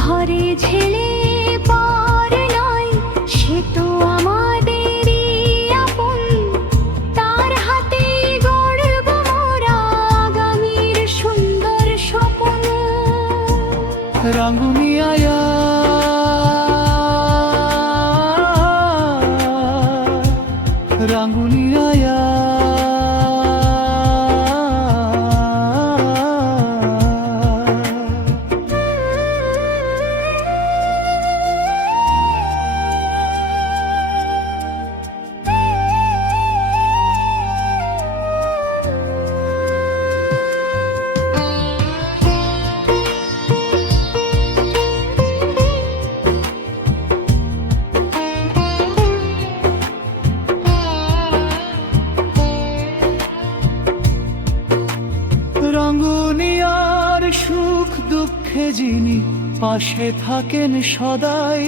ঘরে ঝেলে পর নয়, সে তো আমাদেরই আপন। তার হাতে গড়ব মোরা আগামীর সুন্দর স্বপ্ন। রাঙ্গুনি আয়া, রাঙ্গুনি আয়া, রাঙ্গুনিয়ার সুখ দুঃখে যিনি পাশে থাকেন সদাই,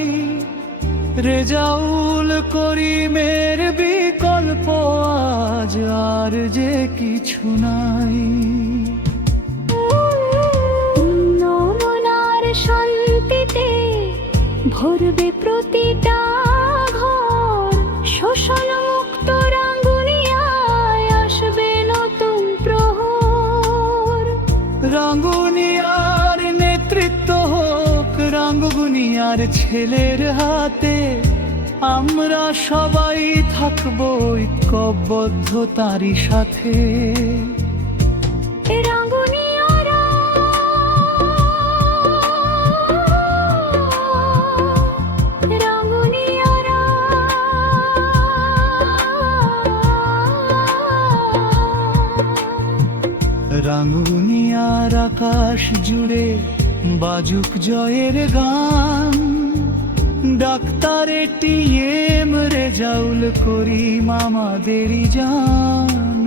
রেজাউল করিমের বিকল্প আজ আর যে কিছু নাই। নমনার শান্তিতে ভরবে প্রতিটা ঘর, শোষণ মুক্ত রাঙ্গুনিয়ায় আসবে নতুন প্রহর। রাঙ্গুনিয়ার নেতৃত্ব হোক রাঙ্গুনিয়ার ছেলের হাতে, আমরা সবাই থাকবো ঐক্যবদ্ধ তারই সাথে। রাঙ্গুনিয়ারা, রাঙ্গুনিয়ারা, রাঙ্গুনিয়ার আকাশ জুড়ে বাজুক জয়ের গান, ডাক্তার এটিএম রেজাউল করিম আমাদেরই জান।